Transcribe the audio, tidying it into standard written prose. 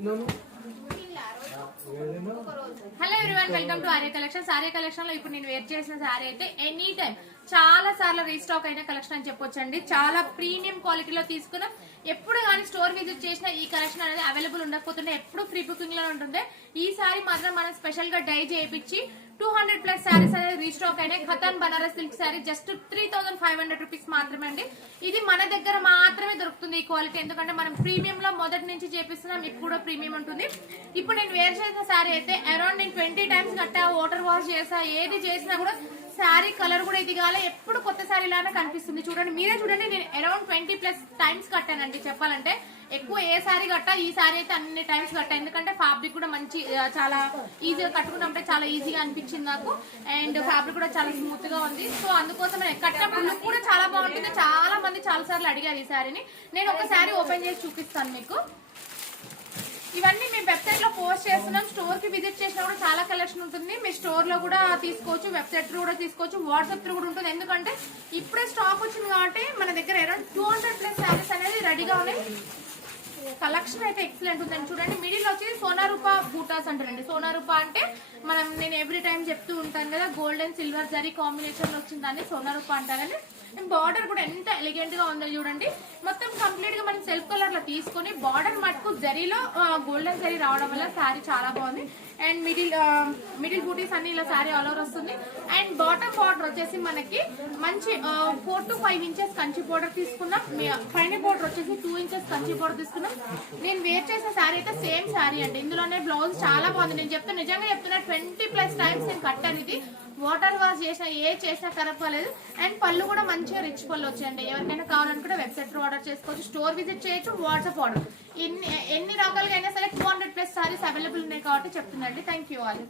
Hello everyone, welcome to Arya collections. Arya collection లో ఇప్పుడు నేను వేర్ చేసిన సారీ అయితే ఎనీ టైం చాలా సార్లు రీస్టాక్ అయిన కలెక్షన్ అని చెప్పొచ్చండి. చాలా ప్రీమియం క్వాలిటీలో తీసుకున్నాం. ఎప్పుడు కానీ స్టోర్ విజిట్ చేసిన ఈ కలెక్షన్ అనేది అవైలబుల్ ఉండకపోతుండే, ఎప్పుడు ఫ్రీ బుకింగ్ లో ఉంటుంది. ఈ సారీ మాత్రం మనం స్పెషల్ గా డై చేయించి 200+ సారీస్ అనేది రీస్టాక్ అయినాయి. Katan Banaras silk sorry just 3500 rupees మాత్రమే అండి. ఇది మన దగ్గర మాత్రమే దొరుకుతుంది ఈ క్వాలిటీ, ఎందుకంటే మనం ప్రీమియం లో మొదటి నుంచి చేపిస్తున్నాం. ఇప్పుడు కూడా ప్రీమియం ఉంటుంది. ఇప్పుడు నేను వేర్ చేసిన సారీ అయితే అరౌండ్ నేను 20 టైమ్స్ కట్టా, వాటర్ వాష్ చేసా, ఏది చేసినా కూడా శారీ కలర్ కూడా ఇది కాలే, ఎప్పుడు కొత్త శారీ లానే కనిపిస్తుంది. చూడండి, మీరే చూడండి, నేను అరౌండ్ 20+ టైమ్స్ కట్టానండి. చెప్పాలంటే ఎక్కువ ఏ శారీ కట్టా, ఈ శారీ అయితే అన్ని టైమ్స్ కట్టా, ఎందుకంటే ఫ్యాబ్రిక్ కూడా మంచి, చాలా ఈజీగా కట్టుకున్నప్పుడే చాలా ఈజీగా అనిపించింది నాకు. అండ్ ఫ్యాబ్రిక్ కూడా చాలా స్మూత్ గా ఉంది. సో అందుకోసం కట్టినప్పుడు లుక్ కూడా చాలా బాగుంటుంది. చాలా మంది చాలా సార్లు అడిగారు ఈ శారీని. నేను ఒక శారీ ఓపెన్ చేసి చూపిస్తాను మీకు. ఇవన్నీ మేము వెబ్సైట్ లో పోస్ట్ చేస్తున్నాం. స్టోర్ కి విజిట్ చేసినా కూడా చాలా కలెక్షన్ ఉంటుంది. మీ స్టోర్ లో కూడా తీసుకోవచ్చు, వెబ్సైట్ లో కూడా తీసుకోవచ్చు, వాట్సాప్ లో కూడా ఉంటుంది. ఎందుకంటే ఇప్పుడే స్టాక్ వచ్చింది కాబట్టి మన దగ్గర అరౌండ్ 200+ శారీస్ అనేది రెడీగా ఉన్నాయి. కలెక్షన్ అయితే ఎక్సలెంట్ ఉందండి. చూడండి, మిడిల్ వచ్చి సోనారూపా బూటాస్ అంటారండి. సోనారూపా అంటే నేను ఎవ్రీ టైం చెప్తూ ఉంటాను కదా, gold and silver zari combination వచ్చిందని సోనారూపా అంటారని. బార్డర్ కూడా ఎంత ఎలిగెంట్ గా ఉందో చూడండి. మొత్తం కంప్లీట్ గా మనం సెల్ఫ్ కలర్ లో తీసుకుని బార్డర్ మటుకు జరీలో గోల్డెన్ జరీ రావడం వల్ల శారీ చాలా బాగుంది. అండ్ మిడిల్ బూటీస్ అన్ని ఇలా శారీ ఆల్ ఓవర్ వస్తుంది. అండ్ బాటమ్ బార్డర్ వచ్చేసి మనకి మంచి 4 to 5 ఇంచెస్ కంచి బోర్డర్ తీసుకున్నాం. పైన బోర్డర్ వచ్చేసి 2 ఇంచెస్ కంచి బోర్డర్ తీసుకున్నాం. నేను వేర్ చేసిన శారీ అయితే సేమ్ శారీ అండి. ఇందులోనే బ్లౌజ్ చాలా బాగుంది. నేను చెప్తాను, నిజంగా చెప్తున్నా, 20+ టైమ్స్ నేను కట్టాను. ఇది వాటర్ వాష్ చేసినా ఏ చేసినా ఖరాబ్ కాలేదు. అండ్ పళ్ళు కూడా మంచిగా రిచ్ పళ్ళు వచ్చాయండి. ఎవరికైనా కావాలనుకుంటే వెబ్సైట్ లో ఆర్డర్ చేసుకోవచ్చు, స్టోర్ విజిట్ చేయొచ్చు, వాట్సాప్ ఆర్డర్. ఎన్ని రకాలుగా అయినా సరే 200+ సారీస్ అవైలబుల్ ఉన్నాయి కాబట్టి చెప్తుందండి. Thank you all.